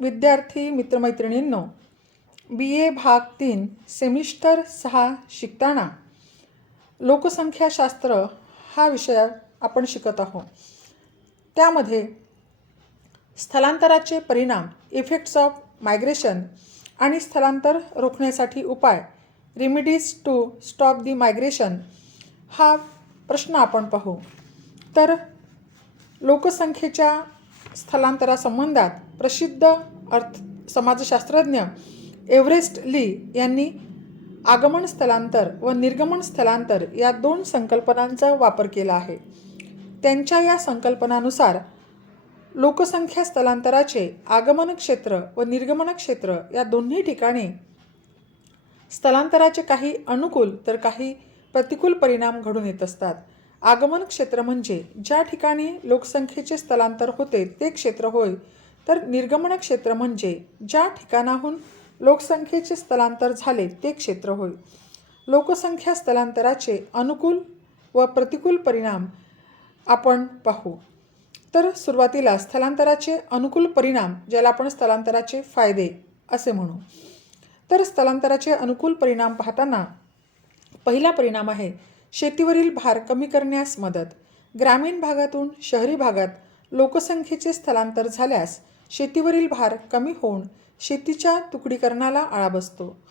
विद्यार्थी मित्रमैत्रिणींनो बी ए भाग तीन सेमिस्टर सहा शिकताना लोकसंख्याशास्त्र हा विषय आपण शिकत आहोत. त्यामध्ये स्थलांतराचे परिणाम इफेक्ट्स ऑफ मायग्रेशन आणि स्थलांतर रोखण्यासाठी उपाय remedies to stop the migration हा प्रश्न आपण पाहू. तर लोकसंख्येच्या स्थलांतरासंबंधात प्रसिद्ध अर्थ समाजशास्त्रज्ञ एव्हरेस्ट ली यांनी आगमन स्थलांतर व निर्गमन स्थलांतर या दोन संकल्पनांचा वापर केला आहे. त्यांच्या या संकल्पनानुसार लोकसंख्या स्थलांतराचे आगमन क्षेत्र व निर्गमन क्षेत्र या दोन्ही ठिकाणी स्थलांतराचे काही अनुकूल तर काही प्रतिकूल परिणाम घडून येत असतात. आगमन क्षेत्र म्हणजे ज्या ठिकाणी लोकसंख्येचे स्थलांतर होते ते क्षेत्र होय. तर निर्गमन क्षेत्र म्हणजे ज्या ठिकाणाहून लोकसंख्येचे स्थलांतर झाले ते क्षेत्र होय. लोकसंख्या स्थलांतराचे अनुकूल व प्रतिकूल परिणाम आपण पाहू. तर सुरुवातीला स्थलांतराचे अनुकूल परिणाम ज्याला आपण स्थलांतराचे फायदे असे म्हणू. तर स्थलांतराचे अनुकूल परिणाम पाहताना पहिला परिणाम आहे शेतीवरील भार कमी करण्यास मदत. ग्रामीण भागातून शहरी भागात लोकसंख्येचे स्थलांतर झाल्यास शेतीवरील भार कमी होऊन शेतीच्या तुकडीकरणाला आळा बसतो.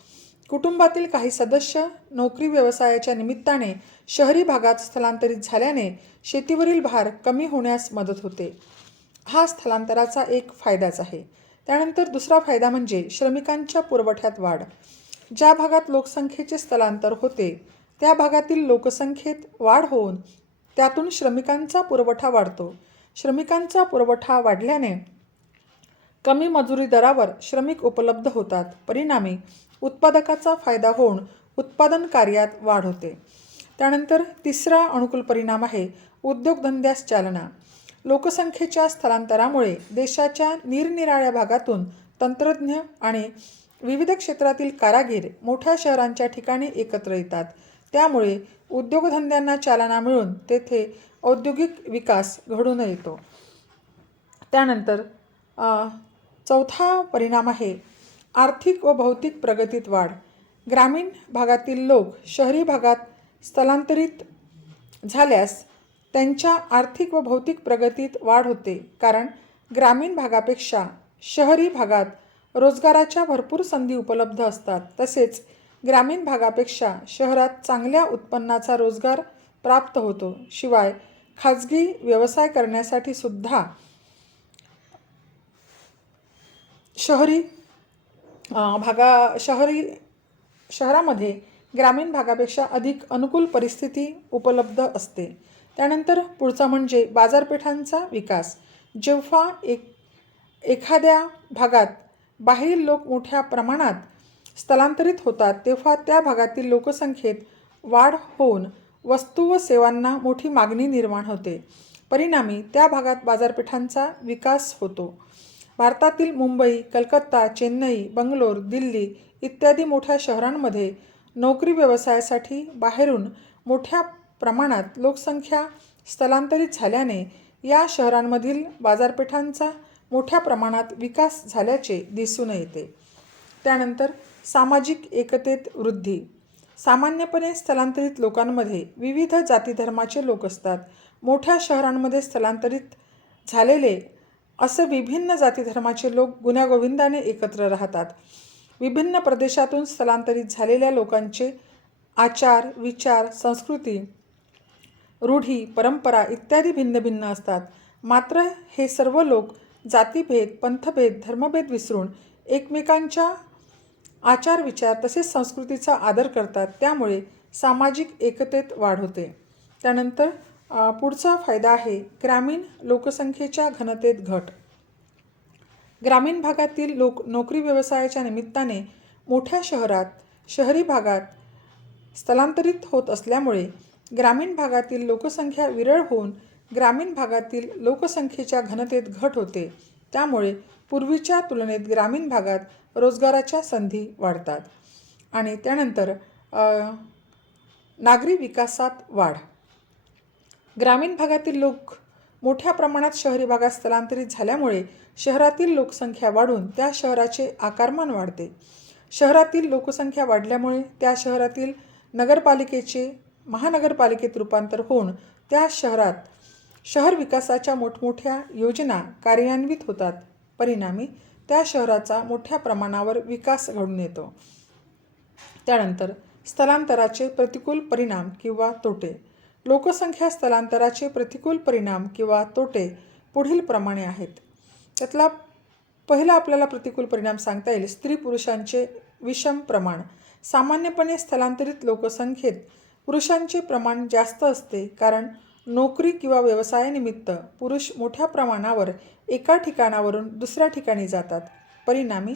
कुटुंबातील काही सदस्य नोकरी व्यवसायाच्या निमित्ताने शहरी भागात स्थलांतरित झाल्याने शेतीवरील भार कमी होण्यास मदत होते. हा स्थलांतराचा एक फायदाच आहे. त्यानंतर दुसरा फायदा म्हणजे श्रमिकांच्या पुरवठ्यात वाढ. ज्या भागात लोकसंख्येचे स्थलांतर होते त्या भागातील लोकसंख्येत वाढ होऊन त्यातून श्रमिकांचा पुरवठा वाढतो. श्रमिकांचा पुरवठा वाढल्याने कमी मजुरी दरावर श्रमिक उपलब्ध होतात. परिणामी उत्पादकाचा फायदा होऊन उत्पादन कार्यात वाढ होते. त्यानंतर तिसरा अनुकूल परिणाम आहे उद्योगधंद्यास चालना. लोकसंख्येच्या स्थलांतरामुळे देशाच्या निरनिराळ्या भागातून तंत्रज्ञ आणि विविध क्षेत्रातील कारागीर मोठ्या शहरांच्या ठिकाणी एकत्र येतात. त्यामुळे उद्योगधंद्यांना चालना मिळून तेथे औद्योगिक विकास घडून येतो. त्यानंतर चौथा परिणाम आहे आर्थिक व भौतिक प्रगतीत वाढ. ग्रामीण भागातील लोक शहरी भागात स्थलांतरित झाल्यास त्यांच्या आर्थिक व भौतिक प्रगतीत वाढ होते. कारण ग्रामीण भागापेक्षा शहरी भागात रोजगाराच्या भरपूर संधी उपलब्ध असतात. तसेच ग्रामीण भागापेक्षा शहरात चांगल्या उत्पन्नाचा रोजगार प्राप्त होतो. शिवाय खाजगी व्यवसाय करण्यासाठी सुद्धा शहरी भागा शहरी शहरामध्ये ग्रामीण भागापेक्षा अधिक अनुकूल परिस्थिती उपलब्ध असते. त्यानंतर पुढचा म्हणजे बाजारपेठांचा विकास. जेव्हा एक एखाद्या भागात बाहेरील लोक मोठ्या प्रमाणात स्थलांतरित होतात तेव्हा त्या भागातील लोकसंख्येत वाढ होऊन वस्तू व सेवांना मोठी मागणी निर्माण होते. परिणामी त्या भागात बाजारपेठांचा विकास होतो. भारतातील मुंबई कलकत्ता चेन्नई बंगलोर दिल्ली इत्यादी मोठ्या शहरांमध्ये नोकरी व्यवसायासाठी बाहेरून मोठ्या प्रमाणात लोकसंख्या स्थलांतरित झाल्याने या शहरांमधील बाजारपेठांचा मोठ्या प्रमाणात विकास झाल्याचे दिसून येते. त्यानंतर सामाजिक एकतेत वृद्धी. सामान्यपणे स्थलांतरित लोकांमध्ये विविध जातीधर्माचे लोक असतात. मोठ्या शहरांमध्ये स्थलांतरित झालेले असे विभिन्न जातीधर्माचे लोक गुण्यागोविंदाने एकत्र राहतात. विभिन्न प्रदेशातून स्थलांतरित झालेल्या लोकांचे आचार विचार संस्कृती रूढी परंपरा इत्यादी भिन्न भिन्न असतात. मात्र हे सर्व लोक जातीभेद पंथभेद धर्मभेद विसरून एकमेकांच्या आचार विचार तसेच संस्कृतीचा आदर करतात. त्यामुळे सामाजिक एकतेत वाढ होते. त्यानंतर पुढचा फायदा आहे ग्रामीण लोकसंख्येच्या घनतेत घट. ग्रामीण भागातील लोक नोकरी व्यवसायाच्या निमित्ताने मोठ्या शहरात शहरी भागात स्थलांतरित होत असल्यामुळे ग्रामीण भागातील लोकसंख्या विरळ होऊन ग्रामीण भागातील लोकसंख्येच्या घनतेत घट होते. त्यामुळे पूर्वीच्या तुलनेत ग्रामीण भागात रोजगाराच्या संधी वाढतात. आणि त्यानंतर नागरी विकासात वाढ. ग्रामीण भागातील लोक मोठ्या प्रमाणात शहरी भागात स्थलांतरित झाल्यामुळे शहरातील लोकसंख्या वाढून त्या शहराचे आकारमान वाढते. शहरातील लोकसंख्या वाढल्यामुळे त्या शहरातील नगरपालिकेचे महानगरपालिकेत रूपांतर होऊन त्या शहरात शहर विकासाच्या मोठमोठ्या योजना कार्यान्वित होतात. परिणामी त्या शहराचा मोठ्या प्रमाणावर विकास घडून येतो. त्यानंतर स्थलांतराचे प्रतिकूल परिणाम किंवा तोटे. लोकसंख्या स्थलांतराचे प्रतिकूल परिणाम किंवा तोटे पुढील प्रमाणे आहेत. त्यातला पहिला आपल्याला प्रतिकूल परिणाम सांगता येईल स्त्री पुरुषांचे विषम प्रमाण. सामान्यपणे स्थलांतरित लोकसंख्येत पुरुषांचे प्रमाण जास्त असते कारण नोकरी किंवा व्यवसायानिमित्त पुरुष मोठ्या प्रमाणावर एका ठिकाणावरून दुसऱ्या ठिकाणी जातात. परिणामी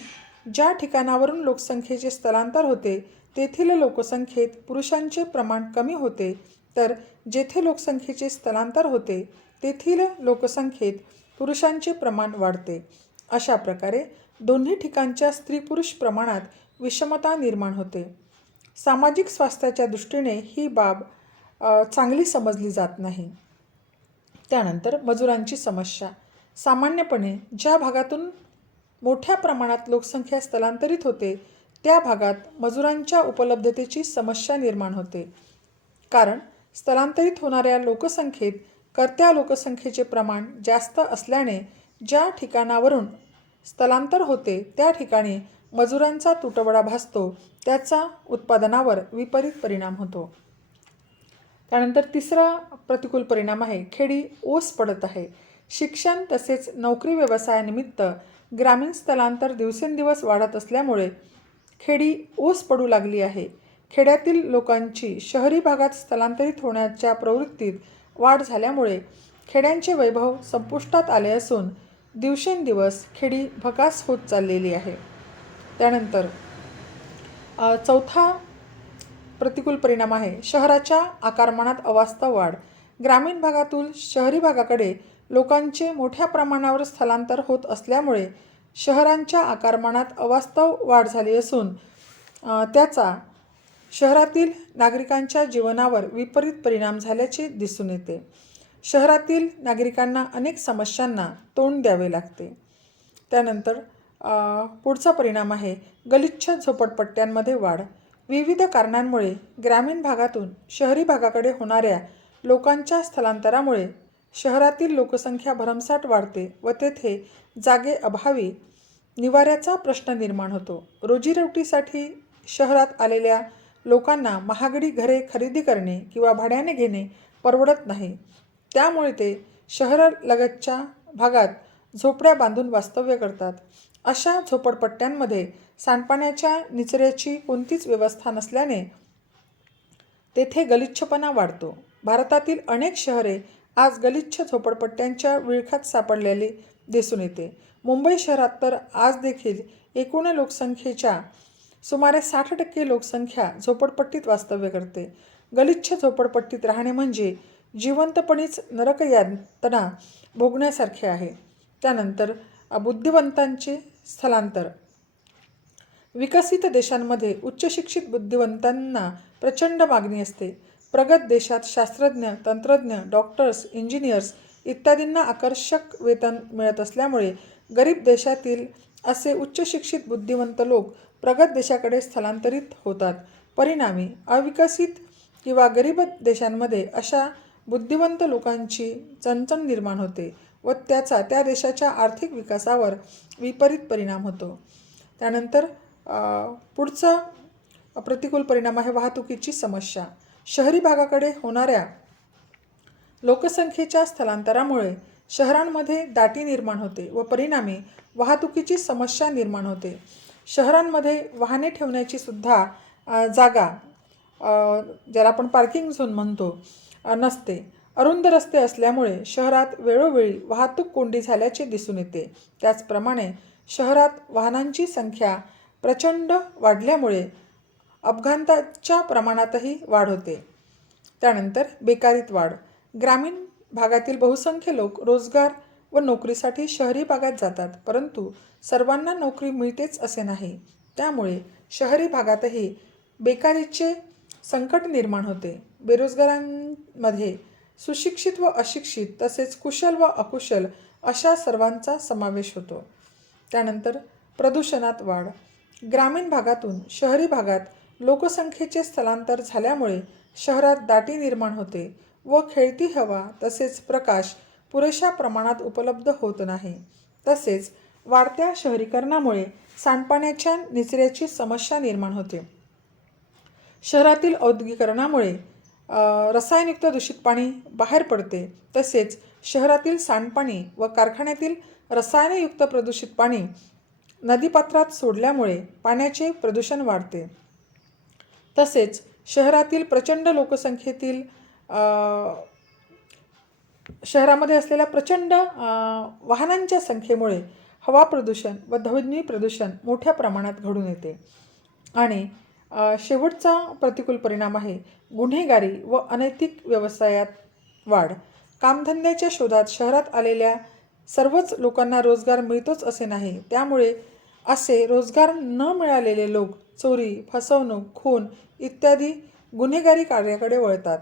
ज्या ठिकाणावरून लोकसंख्येचे स्थलांतर होते तेथील लोकसंख्येत पुरुषांचे प्रमाण कमी होते. तर जेथे लोकसंख्येचे स्थलांतर होते तेथील लोकसंख्येत पुरुषांचे प्रमाण वाढते. अशा प्रकारे दोन्ही ठिकाणच्या स्त्री पुरुष प्रमाणात विषमता निर्माण होते. सामाजिक स्वास्थ्याच्या दृष्टीने ही बाब चांगली समजली जात नाही. त्यानंतर मजुरांची समस्या. सामान्यपणे ज्या भागातून मोठ्या प्रमाणात लोकसंख्या स्थलांतरित होते त्या भागात मजुरांच्या उपलब्धतेची समस्या निर्माण होते. कारण स्थलांतरित होणाऱ्या लोकसंख्येत कर्त्या लोकसंख्येचे प्रमाण जास्त असल्याने ज्या ठिकाणावरून स्थलांतर होते त्या ठिकाणी मजुरांचा तुटवडा भासतो त्याचा उत्पादनावर विपरीत परिणाम होतो. त्यानंतर तिसरा प्रतिकूल परिणाम आहे. खेडी ओस पडत आहे. शिक्षण तसेच नोकरी व्यवसायानिमित्त ग्रामीण स्थलांतर दिवसेंदिवस वाढत असल्यामुळे खेडी ओस पडू लागली आहे. खेड्यातील लोकांची शहरी भागात स्थलांतरित होण्याच्या प्रवृत्तीत वाढ झाल्यामुळे खेड्यांचे वैभव संपुष्टात आले असून दिवसेंदिवस खेडी भकास होत चाललेली आहे. त्यानंतर चौथा प्रतिकूल परिणाम आहे. शहराच्या आकारमानात अवास्तव वाढ. ग्रामीण भागातून शहरी भागाकडे लोकांचे मोठ्या प्रमाणावर स्थलांतर होत असल्यामुळे शहरांच्या आकारमानात अवास्तव वाढ झाली असून त्याचा शहरातील नागरिकांच्या जीवनावर विपरीत परिणाम झाल्याचे दिसून येते. शहरातील नागरिकांना अनेक समस्यांना तोंड द्यावे लागते. त्यानंतर पुढचा परिणाम आहे. गलिच्छ झोपडपट्ट्यांमध्ये वाढ. विविध कारणांमुळे ग्रामीण भागातून शहरी भागाकडे होणाऱ्या लोकांच्या स्थलांतरामुळे शहरातील लोकसंख्या भरमसाठ वाढते व तेथे जागे अभावी निवाऱ्याचा प्रश्न निर्माण होतो. रोजीरोटीसाठी शहरात आलेल्या लोकांना महागडी घरे खरेदी करणे किंवा भाड्याने घेणे परवडत नाही. त्यामुळे ते शहरालगतच्या भागात झोपड्या बांधून वास्तव्य करतात. अशा झोपडपट्ट्यांमध्ये सांडपाण्याच्या निचऱ्याची कोणतीच व्यवस्था नसल्याने तेथे गलिच्छपणा वाढतो. भारतातील अनेक शहरे आज गलिच्छ झोपडपट्ट्यांच्या विळखात सापडलेली दिसून येते. मुंबई शहरात तर आज देखील एकूण लोकसंख्येच्या सुमारे साठ टक्के लोकसंख्या झोपडपट्टीत वास्तव्य करते. गलिच्छ झोपडपट्टीत राहणे म्हणजे जिवंतपणीच नरकयातना भोगण्यासारखे आहे. त्यानंतर बुद्धिवंतांचे स्थलांतर. विकसित देशांमध्ये उच्चशिक्षित बुद्धिवंतांना प्रचंड मागणी असते. प्रगत देशात शास्त्रज्ञ तंत्रज्ञ डॉक्टर्स इंजिनियर्स इत्यादींना आकर्षक वेतन मिळत असल्यामुळे गरीब देशातील असे उच्चशिक्षित बुद्धिवंत लोक प्रगत देशाकडे स्थलांतरित होतात. परिणामी अविकसित किंवा गरीब देशांमध्ये अशा बुद्धिवंत लोकांची चणचण निर्माण होते. व त्याचा त्या देशाच्या आर्थिक विकासावर विपरीत परिणाम होतो. त्यानंतर पुढचा प्रतिकूल परिणाम आहे वाहतुकीची समस्या. शहरी भागाकडे होणाऱ्या लोकसंख्येच्या स्थलांतरामुळे शहरांमध्ये दाटी निर्माण होते व परिणामी वाहतुकीची समस्या निर्माण होते. शहरांमध्ये वाहने ठेवण्याची सुद्धा जागा ज्याला आपण पार्किंग झोन म्हणतो नसते. अरुंद रस्ते असल्यामुळे शहरात वेळोवेळी वाहतूक कोंडी झाल्याचे दिसून येते. त्याचप्रमाणे शहरात वाहनांची संख्या प्रचंड वाढल्यामुळे अपघाताच्या प्रमाणातही वाढ होते. त्यानंतर बेकारीत वाढ. ग्रामीण भागातील बहुसंख्य लोक रोजगार व नोकरीसाठी शहरी भागात जातात परंतु सर्वांना नोकरी मिळतेच असे नाही. त्यामुळे शहरी भागातही बेकारीचे संकट निर्माण होते. बेरोजगारांमध्ये सुशिक्षित व अशिक्षित तसेच कुशल व अकुशल अशा सर्वांचा समावेश होतो. त्यानंतर प्रदूषणात वाढ. ग्रामीण भागातून शहरी भागात लोकसंख्येचे स्थलांतर झाल्यामुळे शहरात दाटी निर्माण होते व खेळती हवा तसेच प्रकाश पुरेशा प्रमाणात उपलब्ध होत नाही. तसेच वाढत्या शहरीकरणामुळे सांडपाण्याच्या निचऱ्याची समस्या निर्माण होते. शहरातील औद्योगिकरणामुळे रसायनयुक्त दूषित पाणी बाहेर पडते. तसेच शहरातील सांडपाणी व कारखान्यातील रसायनयुक्त प्रदूषित पाणी नदीपात्रात सोडल्यामुळे पाण्याचे प्रदूषण वाढते. तसेच शहरातील प्रचंड लोकसंख्येतील शहरामध्ये असलेल्या प्रचंड वाहनांच्या संख्येमुळे हवा प्रदूषण व ध्वनी प्रदूषण मोठ्या प्रमाणात घडून येते. आणि शेवटचा प्रतिकूल परिणाम आहे. गुन्हेगारी व अनैतिक व्यवसायात वाढ. कामधंद्याच्या शोधात शहरात आलेल्या सर्वच लोकांना रोजगार मिळतोच असे नाही. त्यामुळे असे रोजगार न मिळालेले लोक चोरी फसवणूक खून इत्यादी गुन्हेगारी कार्याकडे वळतात.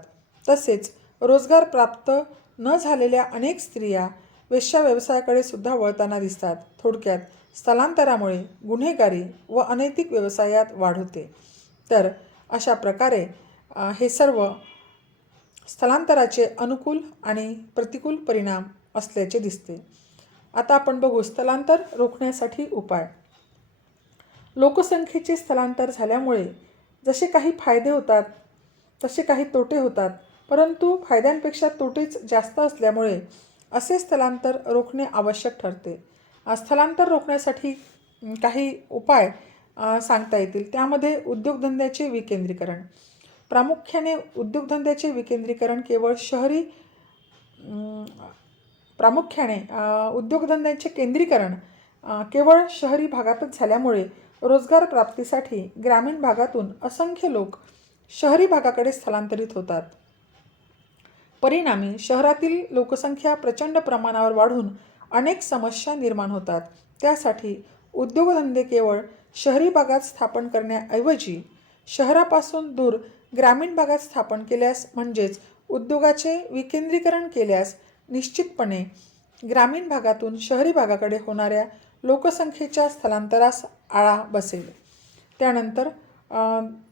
तसेच रोजगार प्राप्त न झालेल्या अनेक स्त्रिया वेश्या व्यवसायाकडे सुद्धा वळताना दिसतात. थोडक्यात स्थलांतरामुळे गुन्हेगारी व अनैतिक व्यवसायात वाढ होते. तर अशा प्रकारे हे सर्व स्थलांतराचे अनुकूल आणि प्रतिकूल परिणाम असल्याचे दिसते. आता आपण बघू स्थलांतर रोखण्यासाठी उपाय. लोकसंख्येचे स्थलांतर झाल्यामुळे जसे काही फायदे होतात तसे काही तोटे होतात परंतु फायद्यांपेक्षा तोटेच जास्त असल्यामुळे असे स्थलांतर रोखणे आवश्यक ठरते. स्थलांतर रोखण्यासाठी काही उपाय सांगता येतील. त्यामध्ये उद्योगधंद्याचे विकेंद्रीकरण. प्रामुख्याने उद्योगधंद्याचे विकेंद्रीकरण केवळ शहरी प्रामुख्याने उद्योगधंद्यांचे केंद्रीकरण केवळ शहरी भागातच झाल्यामुळे रोजगार प्राप्तीसाठी ग्रामीण भागातून असंख्य लोक शहरी भागाकडे स्थलांतरित होतात. परिणामी शहरातील लोकसंख्या प्रचंड प्रमाणावर वाढून अनेक समस्या निर्माण होतात. त्यासाठी उद्योगधंदे केवळ शहरी भागात स्थापन करण्याऐवजी शहरापासून दूर ग्रामीण भागात स्थापन केल्यास म्हणजेच उद्योगाचे विकेंद्रीकरण केल्यास निश्चितपणे ग्रामीण भागातून शहरी भागाकडे होणाऱ्या लोकसंख्येच्या स्थलांतरास आळा बसेल. त्यानंतर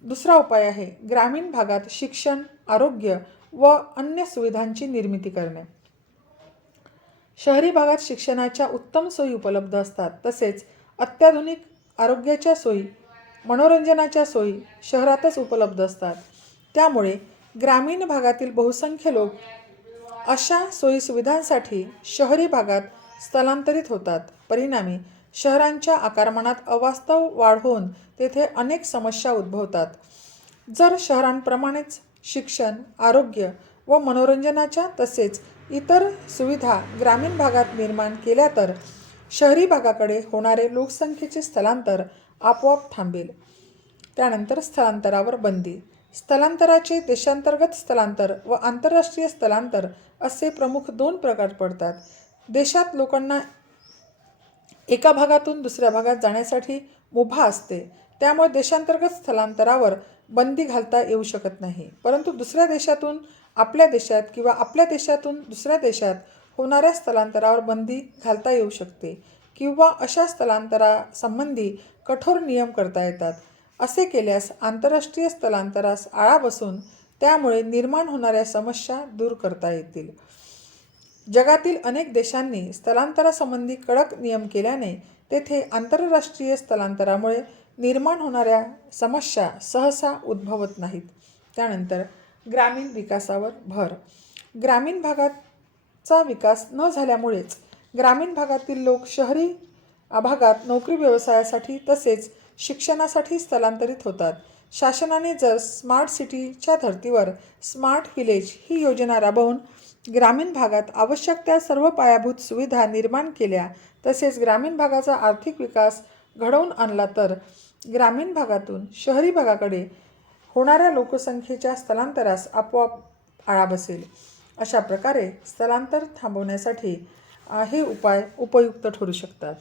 दुसरा उपाय आहे ग्रामीण भागात शिक्षण आरोग्य व अन्य सुविधांची निर्मिती करणे. शहरी भागात शिक्षणाच्या उत्तम सोयी उपलब्ध असतात. तसेच अत्याधुनिक आरोग्याच्या सोयी मनोरंजनाच्या सोयी शहरातच उपलब्ध असतात. त्यामुळे ग्रामीण भागातील बहुसंख्य लोक अशा सोयीसुविधांसाठी शहरी भागात स्थलांतरित होतात. परिणामी शहरांच्या आकारमानात अवास्तव वाढ होऊन तेथे अनेक समस्या उद्भवतात. जर शहरांप्रमाणेच शिक्षण आरोग्य व मनोरंजनाच्या तसेच इतर सुविधा ग्रामीण भागात निर्माण केल्या तर शहरी भागाकडे होणारे लोकसंख्येचे स्थलांतर आपोआप थांबेल. त्यानंतर स्थलांतरावर बंदी. स्थलांतराचे देशांतर्गत स्थलांतर व आंतरराष्ट्रीय स्थलांतर असे प्रमुख दोन प्रकार पडतात. देशात लोकांना एका भागातून दुसऱ्या भागात जाण्यासाठी मुभा असते. त्यामुळे देशांतर्गत स्थलांतरावर बंदी घालता येऊ शकत नाही. परंतु दुसऱ्या देशातून आपल्या देशात किंवा आपल्या देशातून दुसऱ्या देशात होणाऱ्या स्थलांतरावर बंदी घालता येऊ शकते किंवा अशा स्थलांतरासंबंधी कठोर नियम करता येतात. असे केल्यास आंतरराष्ट्रीय स्थलांतरास आळा बसून त्यामुळे निर्माण होणाऱ्या समस्या दूर करता येतील. जगातील अनेक देशांनी स्थलांतरासंबंधी कडक नियम केल्याने तेथे आंतरराष्ट्रीय स्थलांतरामुळे निर्माण होणाऱ्या समस्या सहसा उद्भवत नाहीत. त्यानंतर ग्रामीण विकासावर भर. ग्रामीण भागात चा विकास न झाल्यामुळेच ग्रामीण भागातील लोक शहरी भागात नोकरी व्यवसायासाठी तसेच शिक्षणासाठी स्थलांतरित होतात. शासनाने जर स्मार्ट सिटीच्या धर्तीवर स्मार्ट व्हिलेज ही योजना राबवून ग्रामीण भागात आवश्यक त्या सर्व पायाभूत सुविधा निर्माण केल्या तसेच ग्रामीण भागाचा आर्थिक विकास घडवून आणला तर ग्रामीण भागातून शहरी भागाकडे होणाऱ्या लोकसंख्येच्या स्थलांतरास आपोआप आळा बसेल. अशा प्रकारे स्थलांतर थांबवण्यासाठी हे उपाय उपयुक्त ठरू शकतात.